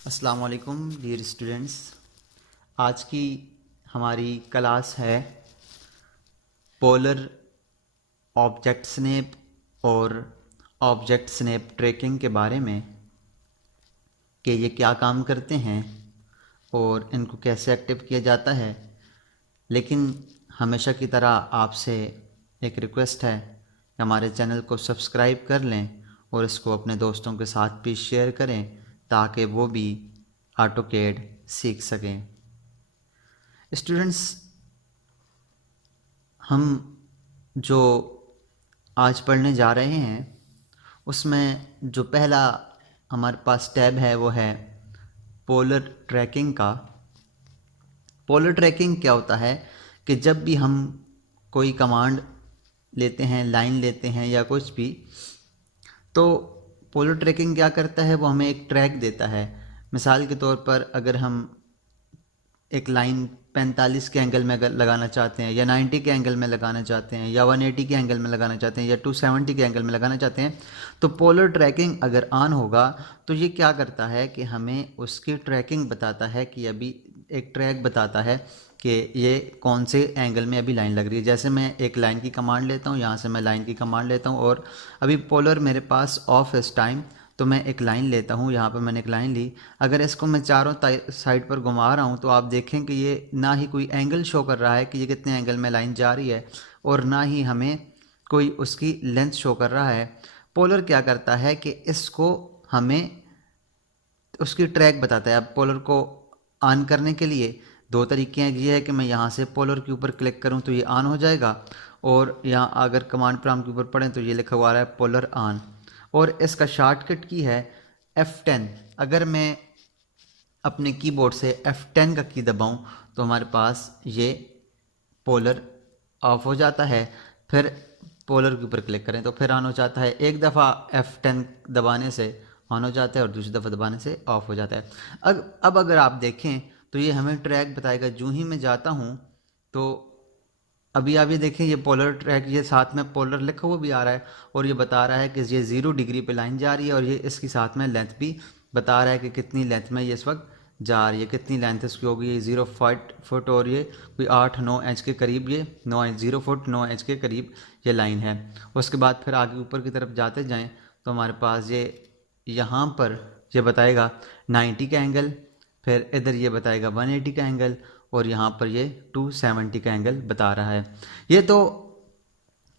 अस्सलाम वालेकुम dear students. आज की हमारी क्लास है पोलर ऑब्जेक्ट स्नैप और ऑब्जेक्ट स्नैप ट्रैकिंग के बारे में कि ये क्या काम करते हैं और इनको कैसे एक्टिव किया जाता है। लेकिन हमेशा की तरह आपसे एक रिक्वेस्ट है कि हमारे चैनल को सब्सक्राइब कर लें और इसको अपने दोस्तों के साथ भी शेयर करें ताकि वो भी ऑटोकैड सीख सकें। स्टूडेंट्स, हम जो आज पढ़ने जा रहे हैं उसमें जो पहला हमारे पास टैब है वो है पोलर ट्रैकिंग का। पोलर ट्रैकिंग क्या होता है कि जब भी हम कोई कमांड लेते हैं, लाइन लेते हैं या कुछ भी, तो पोलर ट्रैकिंग क्या करता है, वो हमें एक ट्रैक देता है। मिसाल के तौर पर अगर हम एक लाइन 45 के एंगल में अगर लगाना चाहते हैं या 90 के एंगल में लगाना चाहते हैं या 180 के एंगल में लगाना चाहते हैं या 270 के एंगल में लगाना चाहते हैं, तो पोलर ट्रैकिंग अगर ऑन होगा तो ये क्या करता है कि हमें उसकी ट्रैकिंग बताता है कि अभी एक ट्रैक बताता है कि ये कौन से एंगल में अभी लाइन लग रही है। जैसे मैं एक लाइन की कमांड लेता हूँ, यहाँ से मैं लाइन की कमांड लेता हूँ और अभी पोलर मेरे पास ऑफ इस टाइम, तो मैं एक लाइन लेता हूँ। यहाँ पर मैंने एक लाइन ली, अगर इसको मैं चारों साइड पर घुमा रहा हूँ तो आप देखें कि ये ना ही कोई एंगल शो कर रहा है कि ये कितने एंगल में लाइन जा रही है और ना ही हमें कोई उसकी लेंथ शो कर रहा है। पोलर क्या करता है कि इसको हमें उसकी ट्रैक बताता है। अब पोलर को ऑन करने के लिए दो तरीके हैं। ये है कि मैं यहाँ से पोलर के ऊपर क्लिक करूँ तो ये ऑन हो जाएगा, और यहाँ अगर कमांड प्रॉम्प्ट के ऊपर पढ़ें तो ये लिखा हुआ है पोलर ऑन। और इसका शॉर्टकट की है F10। अगर मैं अपने कीबोर्ड से F10 का की दबाऊं तो हमारे पास ये पोलर ऑफ हो जाता है। फिर पोलर के ऊपर क्लिक करें तो फिर ऑन हो जाता है। एक दफ़ा F10 दबाने से ऑन हो जाता है और दूसरी दफ़ा दबाने से ऑफ हो जाता है। अब अगर आप देखें तो ये हमें ट्रैक बताएगा। जो ही मैं जाता हूँ तो अभी आप ये देखें, ये पोलर ट्रैक, ये साथ में पोलर लिखा हुआ भी आ रहा है और ये बता रहा है कि ये 0 डिग्री पे लाइन जा रही है, और ये इसके साथ में लेंथ भी बता रहा है कि कितनी लेंथ में ये इस वक्त जा रही है, कितनी लेंथ इसकी होगी। ये 0 फुट और ये कोई 8-9 इंच के करीब, ये 9 इंच, 0 फुट 9 इंच के करीब ये लाइन है। उसके बाद फिर आगे ऊपर की तरफ जाते जाएँ तो हमारे पास ये यहाँ पर ये बताएगा 90 का एंगल, फिर इधर ये बताएगा 180 का एंगल, और यहाँ पर ये 270 का एंगल बता रहा है। ये तो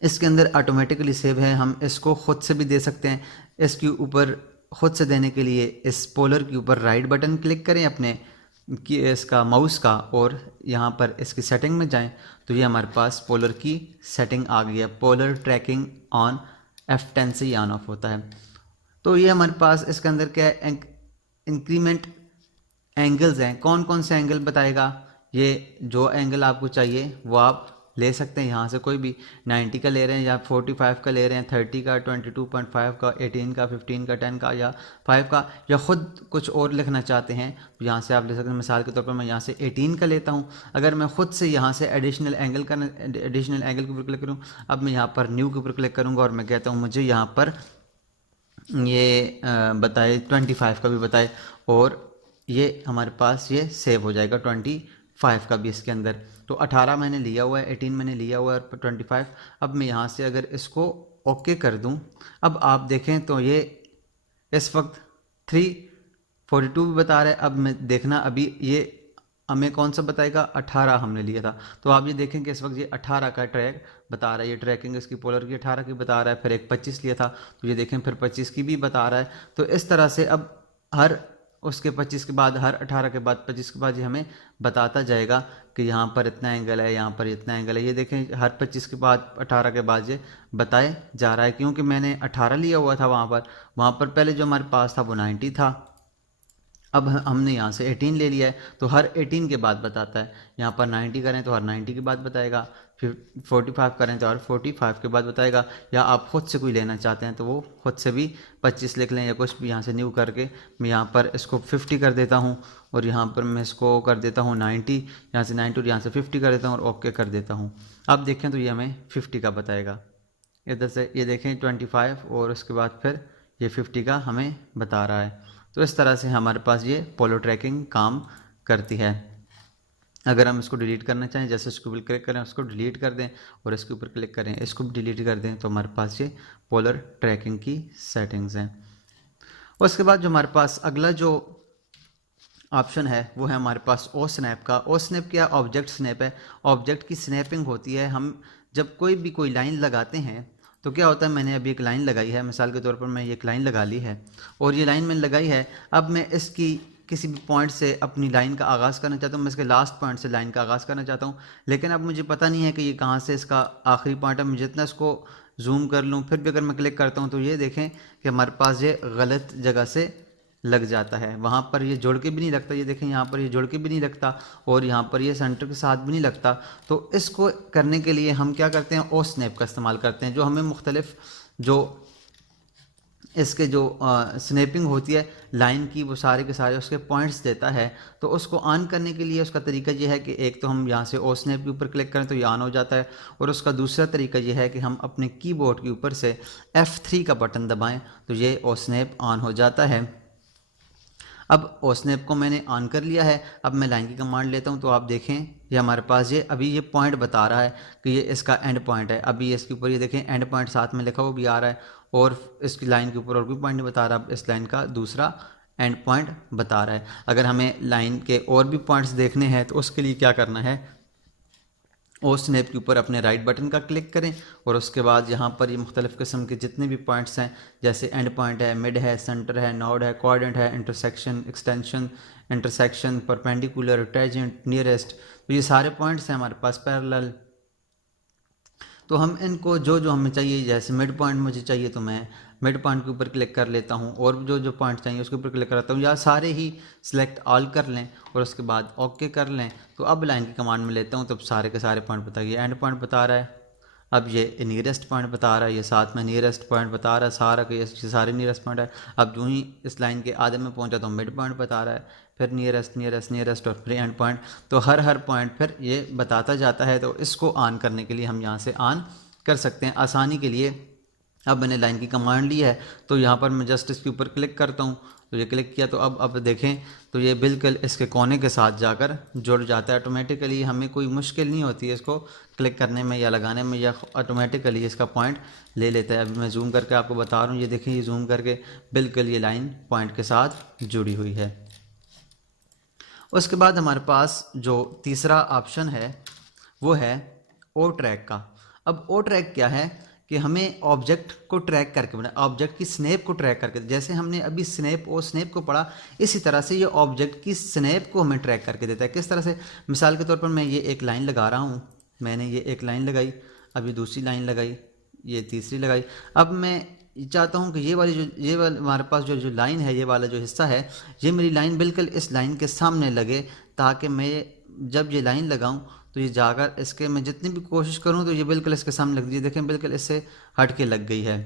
इसके अंदर ऑटोमेटिकली सेव है, हम इसको ख़ुद से भी दे सकते हैं। इसके ऊपर ख़ुद से देने के लिए इस पोलर के ऊपर राइट बटन क्लिक करें अपने कि इसका माउस का, और यहाँ पर इसकी सेटिंग में जाएं तो ये हमारे पास पोलर की सेटिंग आ गई है। पोलर ट्रैकिंग ऑन, F10 से ही ऑन ऑफ होता है। तो ये हमारे पास इसके अंदर क्या है, इंक्रीमेंट एंगल्स हैं। कौन कौन से एंगल बताएगा, ये जो एंगल आपको चाहिए वो आप ले सकते हैं यहाँ से। कोई भी 90 का ले रहे हैं या 45 का ले रहे हैं, 30 का, 22.5 का, 18 का, 15 का, 10 का या 5 का, या ख़ुद कुछ और लिखना चाहते हैं तो यहाँ से आप ले सकते हैं। मिसाल के तौर पर मैं यहाँ से 18 का लेता हूँ। अगर मैं ख़ुद से यहाँ से एडिशनल एंगल के ऊपर क्लिक करूँ, अब मैं यहाँ पर न्यू के ऊपर क्लिक करूँगा और मैं कहता हूँ मुझे यहाँ पर ये बताए 25 का भी बताए, और ये हमारे पास ये सेव हो जाएगा 25 का भी इसके अंदर। तो 18 मैंने लिया हुआ है, 18 मैंने लिया हुआ है, और 25। अब मैं यहाँ से अगर इसको ओके कर दूँ, अब आप देखें तो ये इस वक्त 342 भी बता रहा है। अब मैं देखना अभी ये हमें कौन सा बताएगा, 18 हमने लिया था। तो आप ये देखें कि इस वक्त ये 18 का ट्रैक बता रहा है। ये ट्रैकिंग इसकी पोलर की 18 की बता रहा है। फिर एक 25 लिया था तो ये देखें फिर 25 की भी बता रहा है। तो इस तरह से अब हर उसके 25 के बाद, हर 18 के बाद, 25 के बाद ये हमें बताता जाएगा कि यहाँ पर इतना एंगल है, यहाँ पर इतना एंगल है। ये देखें हर 25 के बाद, 18 के बाद ये बताए जा रहा है, क्योंकि मैंने 18 लिया हुआ था वहाँ पर पहले जो हमारे पास था वो 90 था। अब हमने यहाँ से 18 ले लिया है तो हर 18 के बाद बताता है। यहाँ पर 90 करें तो हर 90 के बाद बताएगा, फिर 45 करें तो हर 45 के बाद बताएगा। या आप ख़ुद से कोई लेना चाहते हैं तो वो ख़ुद से भी 25 लिख लें या कुछ भी। यहाँ से न्यू करके मैं यहाँ पर इसको 50 कर देता हूँ, और यहाँ पर मैं इसको कर देता हूँ 90, यहाँ से 90 और यहाँ से 50 कर देता हूँ और ओके कर देता हूँ। अब देखें तो ये हमें 50 का बताएगा। इधर से ये देखें 25 और उसके बाद फिर ये 50 का हमें बता रहा है। तो इस तरह से हमारे पास ये पोलो ट्रैकिंग काम करती है। अगर हम इसको डिलीट करना चाहें, जैसे इसके ऊपर क्लिक करें, उसको डिलीट कर दें और इसके ऊपर क्लिक करें, इसको भी डिलीट कर दें, तो हमारे पास ये पोलर ट्रैकिंग की सेटिंग्स हैं। उसके बाद जो हमारे पास अगला जो ऑप्शन है वो है हमारे पास ओ स्नैप का। ओ स्नैप क्या? ऑब्जेक्ट स्नैप है। ऑब्जेक्ट की स्नैपिंग होती है। हम जब कोई लाइन लगाते हैं तो क्या होता है, मैंने अभी एक लाइन लगाई है, मिसाल के तौर पर मैं ये एक लाइन लगा ली है और ये लाइन मैंने लगाई है। अब मैं इसकी किसी भी पॉइंट से अपनी लाइन का आगाज़ करना चाहता हूँ, मैं इसके लास्ट पॉइंट से लाइन का आगाज़ करना चाहता हूँ, लेकिन अब मुझे पता नहीं है कि ये कहाँ से इसका आखिरी पॉइंट है। मैं जितना इसको जूम कर लूँ फिर भी अगर मैं क्लिक करता हूँ तो ये देखें कि हमारे पास ये गलत जगह से लग जाता है। वहाँ पर ये जोड़ के भी नहीं लगता, ये देखें यहाँ पर ये जोड़ के भी नहीं लगता और यहाँ पर ये सेंटर के साथ भी नहीं लगता। तो इसको करने के लिए हम क्या करते हैं, ओ स्नैप का इस्तेमाल करते हैं, जो हमें मुख्तलिफ जो इसके जो स्नैपिंग होती है लाइन की, वो सारे के सारे उसके पॉइंट्स देता है। तो उसको ऑन करने के लिए उसका तरीका ये है कि एक तो हम यहाँ से ओ स्नैप के ऊपर क्लिक करें तो ये ऑन हो जाता है, और उसका दूसरा तरीका ये है कि हम अपने कीबोर्ड के ऊपर से F3 का बटन दबाएं तो ये ओ स्नैप ऑन हो जाता है। अब ओ स्नैप को मैंने ऑन कर लिया है। अब मैं लाइन की कमांड लेता हूं तो आप देखें ये हमारे पास ये अभी ये पॉइंट बता रहा है कि ये इसका एंड पॉइंट है। अभी इसके ऊपर ये देखें एंड पॉइंट साथ में लिखा हुआ भी आ रहा है और इसकी लाइन के ऊपर और कोई पॉइंट नहीं बता रहा, अब इस लाइन का दूसरा एंड पॉइंट बता रहा है। अगर हमें लाइन के और भी पॉइंट्स देखने हैं तो उसके लिए क्या करना है, ओ स्नैप के ऊपर अपने राइट बटन का क्लिक करें और उसके बाद यहाँ पर ये मुख्तलिफ़ किस्म के जितने भी पॉइंट्स हैं, जैसे एंड पॉइंट है, मिड है, सेंटर है, नोड है, कोऑर्डिनेट है, intersection, extension, intersection, perpendicular, tangent, nearest, तो ये सारे पॉइंट्स हैं हमारे पास पैरेलल। तो हम इनको जो जो हमें चाहिए, जैसे मिड पॉइंट मुझे चाहिए तो मैं मिड पॉइंट के ऊपर क्लिक कर लेता हूँ और जो जो पॉइंट चाहिए उसके ऊपर क्लिक करता हूँ, या सारे ही सिलेक्ट ऑल कर लें और उसके बाद ओके कर लें। तो अब लाइन की कमांड में लेता हूँ तो सारे के सारे पॉइंट बता, ये एंड पॉइंट बता रहा है, अब ये नियरेस्ट पॉइंट बता रहा है, ये साथ में नियरेस्ट पॉइंट बता रहा है सारा कि ये सारे नियरेस्ट पॉइंट है। अब जो ही इस लाइन के आधे में पहुंचा तो मिड पॉइंट बता रहा है, फिर नियरेस्ट नियरेस्ट नियरेस्ट और फिर एंड पॉइंट। तो हर पॉइंट फिर ये बताता जाता है। तो इसको ऑन करने के लिए हम यहाँ से ऑन कर सकते हैं आसानी के लिए। अब मैंने लाइन की कमांड ली है तो यहाँ पर मैं जस्ट इसके ऊपर क्लिक करता हूँ, तो ये क्लिक किया तो अब देखें तो ये बिल्कुल इसके कोने के साथ जाकर जुड़ जाता है ऑटोमेटिकली। हमें कोई मुश्किल नहीं होती है इसको क्लिक करने में या लगाने में, या ऑटोमेटिकली इसका पॉइंट ले लेता है। अभी मैं जूम करके आपको बता रहा हूँ, ये देखें ये जूम करके बिल्कुल ये लाइन पॉइंट के साथ जुड़ी हुई है। उसके बाद हमारे पास जो तीसरा ऑप्शन है वो है ओ ट्रैक का। अब ओ ट्रैक क्या है कि हमें ऑब्जेक्ट को ट्रैक करके बना, ऑब्जेक्ट की स्नैप को ट्रैक करके, जैसे हमने अभी स्नैप और स्नैप को पढ़ा इसी तरह से ये ऑब्जेक्ट की स्नैप को हमें ट्रैक करके देता है। किस तरह से, मिसाल के तौर पर मैं ये एक लाइन लगा रहा हूँ, मैंने ये एक लाइन लगाई, अभी दूसरी लाइन लगाई, ये तीसरी लगाई। अब मैं चाहता हूँ कि ये वाली हमारे पास जो लाइन है, ये वाला जो हिस्सा है, ये मेरी लाइन बिल्कुल इस लाइन के सामने लगे, ताकि मैं जब ये लाइन लगाऊँ तो ये जाकर इसके मैं जितनी भी कोशिश करूं तो ये बिल्कुल इसके सामने लग गई। देखें बिल्कुल इससे हट के लग गई है।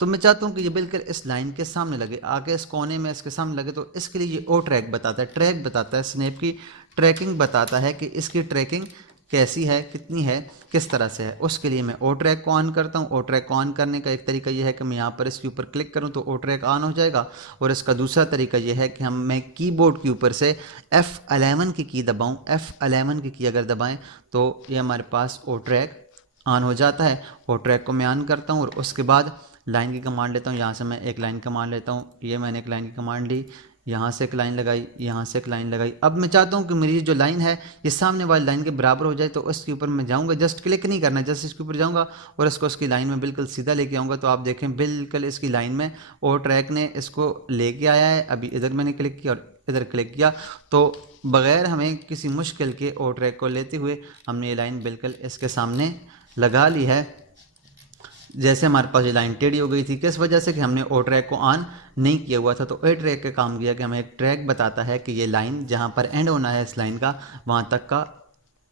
तो मैं चाहता हूं कि ये बिल्कुल इस लाइन के सामने लगे, आगे इस कोने में इसके सामने लगे। तो इसके लिए ये ओ ट्रैक बताता है, ट्रैक बताता है, स्नैप की ट्रैकिंग बताता है कि इसकी ट्रैकिंग कैसी है, कितनी है, किस तरह से है। उसके लिए मैं ओ ट्रैक को ऑन करता हूँ। ओ ट्रैक को ऑन करने का एक तरीका यह है कि मैं यहाँ पर इसके ऊपर क्लिक करूँ तो ओ ट्रैक ऑन हो जाएगा, और इसका दूसरा तरीका यह है कि मैं कीबोर्ड के ऊपर से F11 की की दबाऊँ। F11 की अगर दबाएँ तो ये हमारे पास ओ ट्रैक ऑन हो जाता है। ओ ट्रैक को मैं ऑन करता हूँ और उसके बाद लाइन की कमांड लेता हूँ। यहाँ से मैं एक लाइन कमांड लेता हूँ, ये मैंने एक लाइन की कमांड ली, यहाँ से एक लाइन लगाई, यहाँ से एक लाइन लगाई। अब मैं चाहता हूँ कि मेरी जो लाइन है ये सामने वाली लाइन के बराबर हो जाए, तो उसके ऊपर मैं जाऊँगा, जस्ट क्लिक नहीं करना, जस्ट इसके ऊपर जाऊँगा और इसको उसकी लाइन में बिल्कुल सीधा लेके आऊँगा। तो आप देखें बिल्कुल इसकी लाइन में ओ ट्रैक ने इसको लेके आया है। अभी इधर मैंने क्लिक किया और इधर क्लिक किया, तो बग़ैर हमें किसी मुश्किल के ओ ट्रैक को लेते हुए हमने ये लाइन बिल्कुल इसके सामने लगा ली है। जैसे हमारे पास ये लाइन टेढ़ी हो गई थी, किस वजह से कि हमने ओ ट्रैक को ऑन नहीं किया हुआ था। तो ए ट्रैक का काम किया कि हमें एक ट्रैक बताता है कि ये लाइन जहाँ पर एंड होना है इस लाइन का, वहाँ तक का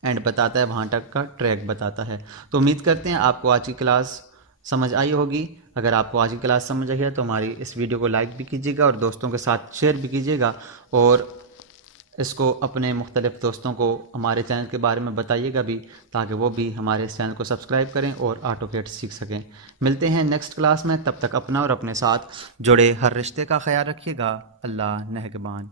एंड बताता है, वहाँ तक का ट्रैक बताता है। तो उम्मीद करते हैं आपको आज की क्लास समझ आई होगी। अगर आपको आज की क्लास समझ आई है तो हमारी इस वीडियो को लाइक भी कीजिएगा और दोस्तों के साथ शेयर भी कीजिएगा। और इसको अपने मुख्तलिफ़ दोस्तों को हमारे चैनल के बारे में बताइएगा भी, ताकि वो भी हमारे इस चैनल को सब्सक्राइब करें और ऑटोकैड सीख सकें। मिलते हैं नेक्स्ट क्लास में, तब तक अपना और अपने साथ जुड़े हर रिश्ते का ख्याल रखिएगा। अल्लाह नेहगबान।